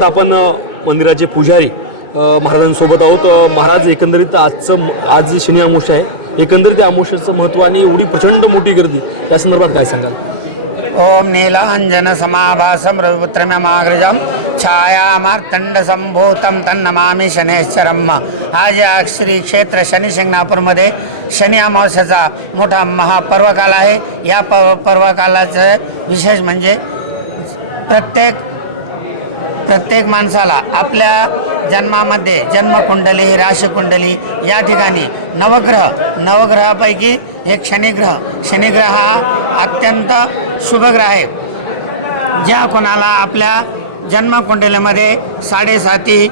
आता आपण मंदिराचे पुजारी महाराजांसोबत आहोत। महाराज, एकंदरीत आज शनी अमावस्या आहे, एकंदरीत अमावस्येचं महत्त्व आणि एवढी प्रचंड मोठी गर्दी, या संदर्भात काय सांगाल? ओम नीलांजन समाभासम रविपुत्रम्यमाग्रजम छायामार्तंड संभूतम तन्नमामि शनैश्चरम। आज या श्री क्षेत्र शनी शिंगणापूरमध्ये शनी अमावस्याचा मोठा महापर्वकाल आहे। या पर्वकालाचं विशेष म्हणजे प्रत्येक माणसाला आपल्या जन्मामध्ये जन्मकुंडली, राशीकुंडली या ठिकाणी नवग्रहापैकी एक शनिग्रह हा अत्यंत शुभ ग्रह आहे। ज्या कोणाला आपल्या जन्मकुंडलीमध्ये 7.5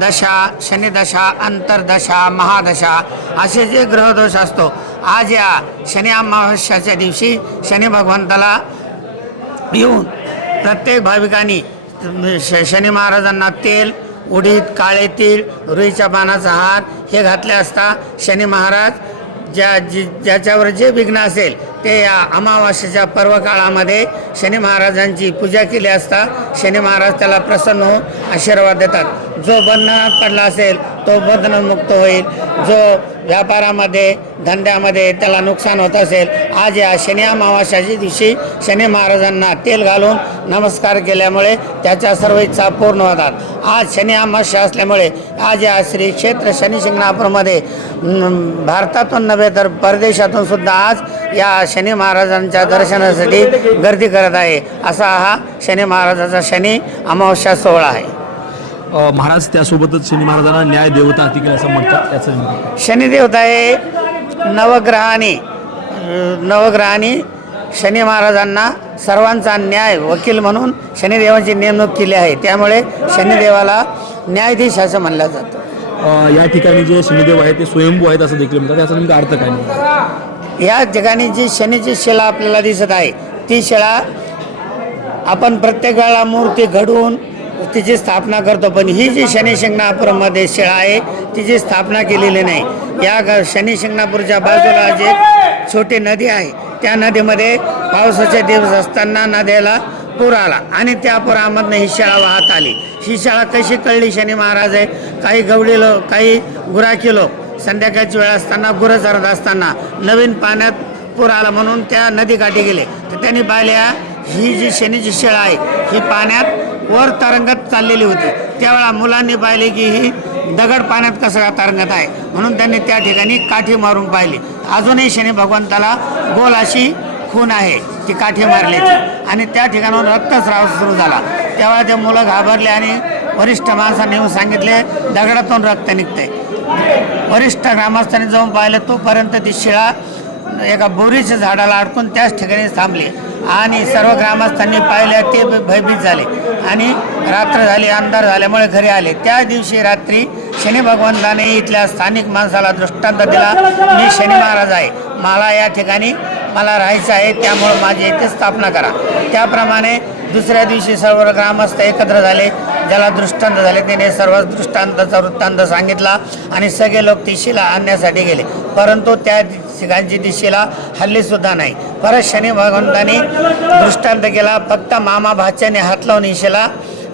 दशा, शनिदशा, अंतर्दशा, महादशा असे जे ग्रहदोष असतो, आज या शनी अमावस्याच्या दिवशी शनी भगवंताला येऊन प्रत्येक भाविकांनी शनी महाराजांना तेल, उडीद, काळे तीळ, रुईच्या पानाचा हार हे घातले असता शनी महाराज ज्याच्यावर जे विघ्न असेल ते या अमावास्येच्या पर्वकाळामध्ये शनी महाराजांची पूजा केली असता शनी महाराज त्याला प्रसन्न होऊन आशीर्वाद देतात। जो बंधनात पडला असेल तो बंधनमुक्त होईल, जो व्यापारामध्ये धंद्यामध्ये त्याला नुकसान होत असेल, आज या शनी अमावास्याच्या दिवशी शनी महाराजांना तेल घालून नमस्कार केल्यामुळे त्याच्या सर्व इच्छा पूर्ण होतात। आज शनी अमावस्या असल्यामुळे आज या श्री क्षेत्र शनी शिंगणापूरमध्ये भारतातून नव्हे तर परदेशातून सुद्धा आज या शनी महाराजांच्या दर्शनासाठी गर्दी करत आहे। असा हा शनी महाराजाचा शनी अमावस्या सोहळा आहे। महाराज, त्यासोबतच शनी महाराजांना न्याय देवता हाती केला असं म्हणतात, त्याचं शनिदेवता हे नवग्रहांनी शनी महाराजांना सर्वांचा न्याय वकील म्हणून शनिदेवाची नेमणूक केली आहे, त्यामुळे शनिदेवाला न्यायाधीश असं म्हणलं जातं। या ठिकाणी जे शनिदेव आहेत ते स्वयंभू आहेत असं देखील म्हणतात, त्याचा नेमका अर्थ काय? या ठिकाणी जी शनीची शिला आपल्याला दिसत आहे ती शिळा आपण प्रत्येक वेळेला मूर्ती घडवून तिची स्थापना करतो, पण ही जी शनी शिंगणापूरमध्ये शिळा आहे तिची स्थापना केलेली नाही। या शनी शिंगणापूरच्या बाजूला जे छोटी नदी आहे त्या नदीमध्ये पावसाचे दिवस असताना नद्याला पूर आला आणि त्या पुरामधनं ही शाळा वाहत आली। ही शाळा कशी कळली? शनी महाराज आहे, काही गवळी लोक, काही गुराखी लोक संध्याकाळची वेळ असताना गुरं चरत असताना नवीन पाण्यात पूर आला म्हणून त्या नदीकाठी गेले, तर त्यांनी पाहिल्या ही जी शनीची शाळा आहे ही पाण्यात वर तरंगत चाललेली होती। त्यावेळा मुलांनी पाहिले की ही दगड पाण्यात कसं तरंगत आहे, म्हणून त्यांनी त्या ठिकाणी काठी मारून पाहिली। अजूनही शनी भगवंताला गोल अशी खून आहे ती काठी मारल्याची, आणि त्या ठिकाणाहून रक्तस्राव सुरू झाला। तेव्हा ते मुलं घाबरले आणि वरिष्ठ माणसांनी येऊन सांगितले दगडातून रक्त निघते। वरिष्ठ ग्रामस्थांनी जाऊन पाहिलं, तोपर्यंत ती शिळा एका बोरीच्या झाडाला अडकून त्याच ठिकाणी थांबली आणि सर्व ग्रामस्थांनी पाहिले, ते भयभीत झाले आणि रात्र झाली, अंधार झाल्यामुळे घरी आले। त्या दिवशी रात्री शनी भगवंताने इथल्या स्थानिक माणसाला दृष्टांत दिला, मी शनी महाराज आहे, मला या ठिकाणी मला राहायचं आहे, त्यामुळे माझी इथे स्थापना करा। त्याप्रमाणे दुसऱ्या दिवशी सर्व ग्रामस्थ एकत्र झाले, ज्याला दृष्टांत झाले त्याने सर्व दृष्टांताचा वृत्तांत सांगितला आणि सगळे लोक ती शिला आणण्यासाठी गेले, परंतु त्या ठिकाणची ती शिला हल्लीसुद्धा नाही। परत शनी भगवंतांनी दृष्टांत केला, फक्त मामा भाच्याने हात लावून ही शिला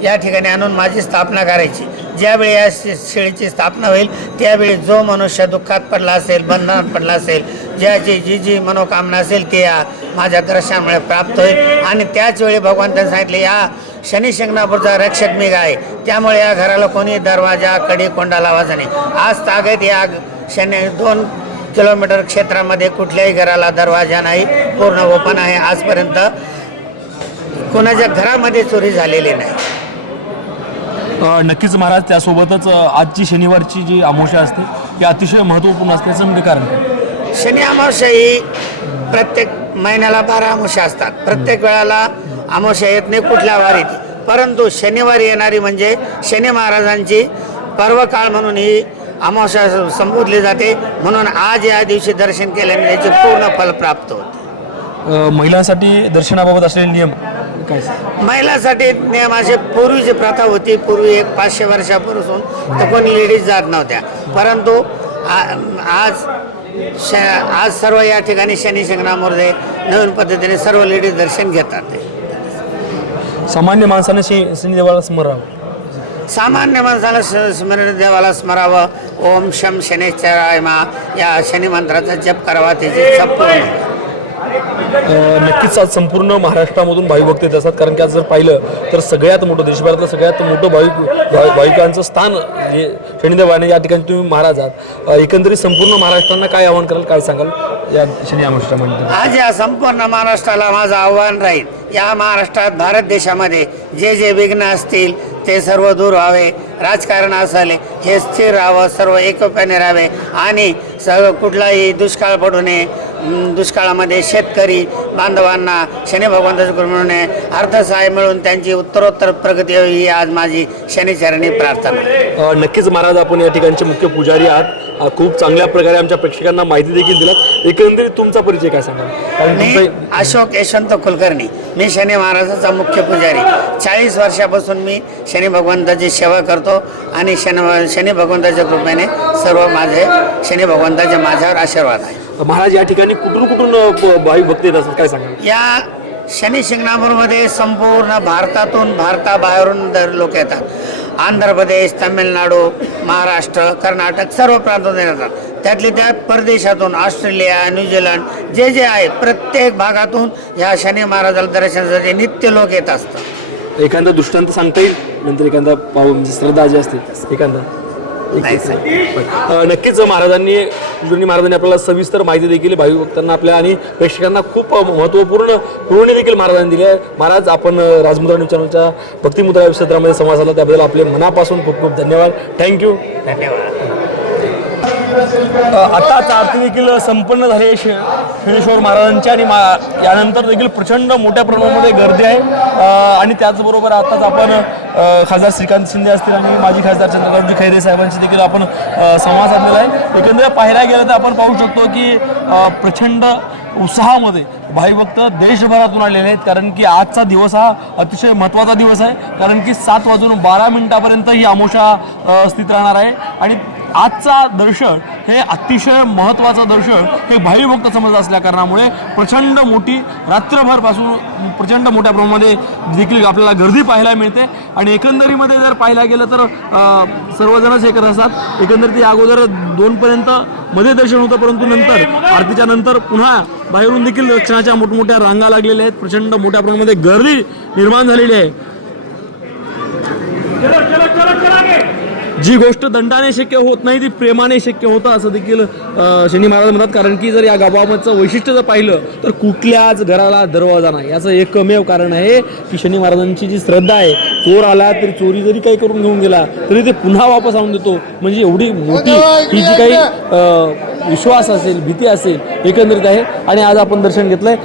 या ठिकाणी आणून माझी स्थापना करायची। ज्यावेळी या शिळेची स्थापना होईल त्यावेळी जो मनुष्य दुःखात पडला असेल, बंधनात पडला असेल, ज्याची जी मनोकामना असेल ते या माझ्या दर्शनामुळे प्राप्त होईल। आणि त्याच वेळी भगवंतांनी सांगितले, या शनी शिंगणापूरचा रक्षक मी आहे, त्यामुळे या घराला कोणी दरवाजा, कडी, कोंडा लावायचा नाही। आज तागत या शनी 2 किलोमीटर क्षेत्रामध्ये कुठल्याही घराला दरवाजा नाही, पूर्ण ओपन आहे। आजपर्यंत कोणाच्या घरामध्ये चोरी झालेली नाही। नक्कीच महाराज, त्यासोबतच आजची शनिवारची जी अमावस्या असते ती अतिशय महत्त्वपूर्ण असते, याचं म्हणजे कारण काय? शनी अमावस्या ही प्रत्येक महिन्याला 12 अमावस्या असतात, प्रत्येक वेळाला अमावस्या येत नाही कुठल्या वारी, परंतु शनिवारी येणारी म्हणजे शनी महाराजांची पर्वकाळ म्हणून ही अमावस्या संबोधली जाते, म्हणून आज या दिवशी दर्शन केल्याने त्याचे पूर्ण फल प्राप्त होते। महिलांसाठी दर्शनाबाबत असलेले नियम काय? महिलांसाठी नियम असे, पूर्वीची प्रथा होती, पूर्वी एक 500 वर्षापासून तर कोणी लेडीज जात नव्हत्या, परंतु आज सर्व या ठिकाणी शनी शिंगणापूरमध्ये नवीन पद्धतीने सर्व लेडीज दर्शन घेतात। सामान्य माणसाने शनिदेवाला स्मरावं. सामान्य माणसाला स्मरण देवाला स्मरावं. ओम शम शनेश्वराय मा या शनी मंत्राचा जप करावा. त्याची संपूर्ण नक्कीच आज संपूर्ण महाराष्ट्रामधून भाविभक्त येत असतात, कारण की आज जर पाहिलं तर सगळ्यात मोठं देशभरातलं सगळ्यात मोठं भाविकांचं स्थान जे शनिदेव आहे या ठिकाणी तुम्ही महाराज आहात. एकंदरीत संपूर्ण महाराष्ट्रांना काय आवाहन कराल, काय सांगाल या शनी अमावस्येच्या? आज या संपूर्ण महाराष्ट्राला माझं आव्हान राहील, या महाराष्ट्रात भारत देशामध्ये जे जे विघ्न असतील ते सर्व दूर व्हावे. राजकारण असेल हे स्थिर राहावं, सर्व एकोप्याने राहावे आणि सर्व कुठलाही दुष्काळ पडू नये. दुष्काळामध्ये शेतकरी बांधवांना शनी भगवंताच्या कृपेने अर्थसहाय्य मिळून त्यांची उत्तरोत्तर प्रगती व्हावी ही आज माझी शनिचरणी प्रार्थना. नक्कीच महाराज, आपण या ठिकाणचे मुख्य पुजारी आहात. खूप चांगल्या प्रकारे आमच्या प्रेक्षकांना माहिती देखील दिलात. एकंदरीत तुमचा परिचय काय सांगाल? कारण मी अशोक यशवंत कुलकर्णी, मी शनी महाराजाचा मुख्य पुजारी. 40 वर्षापासून मी शनी भगवंताची सेवा करतो आणि शनी भगवंताच्या कृपेने सर्व माझे शनी भगवंताचे माझ्यावर आशीर्वाद आहे. महाराज या ठिकाणी कुठून भाविक भक्त येत असतात, काय सांगाल? या शनी शिंगणापूरमध्ये संपूर्ण भारताबाहेरून लोक येतात. आंध्र प्रदेश, तामिळनाडू, महाराष्ट्र, कर्नाटक सर्व प्रांतातून येतात. त्यातली त्यात परदेशातून ऑस्ट्रेलिया, न्यूझीलंड जे जे आहे प्रत्येक भागातून ह्या शनी महाराजाला दर्शनासाठी नित्य लोक येत असतात. एखादा दृष्टांत सांगता येईल, नंतर एखादा म्हणजे श्रद्धा जी असते एखादा? नक्कीच महाराजांनी आपल्याला सविस्तर माहिती देखील भाविक भक्तांना आपल्या आणि प्रेक्षकांना खूप महत्त्वपूर्ण पुरवणी देखील महाराजांनी दिली आहे. महाराज, आपण राजमुद्रा न्यूज चॅनलच्या भक्तिमुद्रा क्षेत्रामध्ये संवाद साधला त्याबद्दल आपले मनापासून खूप खूप धन्यवाद. थँक्यू. आताच आरती देखील संपन्न झाली आहे शनेश्वर महाराजांची आणि यानंतर देखील प्रचंड मोठ्या प्रमाणामध्ये गर्दी आहे. आणि त्याचबरोबर आताच आपण खासदार श्रीकांत शिंदे असतील आणि माजी खासदार चंद्रकांतजी खैरे साहेबांशी देखील आपण संवाद साधलेला आहे. एकंदरीत पाहायला गेलं तर आपण पाहू शकतो की प्रचंड उत्साहामध्ये भाविभक्त देशभरातून आलेले आहेत, कारण की आजचा दिवस हा अतिशय महत्त्वाचा दिवस आहे. कारण की 7:12 ही अमावस्या स्थित राहणार आहे आणि आजचा दर्शन हे अतिशय महत्त्वाचं दर्शन हे भाविभक्त समजत असल्या कारणामुळे प्रचंड मोठी रात्रभरपासून प्रचंड मोठ्या प्रमाणामध्ये देखील आपल्याला गर्दी पाहायला मिळते. आणि एकंदरीमध्ये जर पाहायला गेलं तर सर्वजणच हे करत असतात. एकंदरीत या अगोदर 2पर्यंत मध्ये दर्शन होतं, परंतु नंतर आरतीच्या नंतर पुन्हा बाहेरून देखील दर्शनाच्या मोठमोठ्या रांगा लागलेल्या आहेत. प्रचंड मोठ्या प्रमाणामध्ये गर्दी निर्माण झालेली आहे. जी गोष्ट दंडाने शक्य होत नाही ती प्रेमाने शक्य होतं असं देखील शनी महाराज म्हणतात. कारण की जर या गावाचं वैशिष्ट्य जर पाहिलं तर कुठल्याच घराला दरवाजा नाही, याचं एकमेव कारण आहे की शनी महाराजांची जी श्रद्धा आहे. चोर आला तरी चोरी जरी काही करून घेऊन गेला तरी ते पुन्हा वापस आणून देतो. म्हणजे एवढी मोठी ही जी काही विश्वास असेल, भीती असेल एकंदरीत आहे. आणि आज आपण दर्शन घेतलंय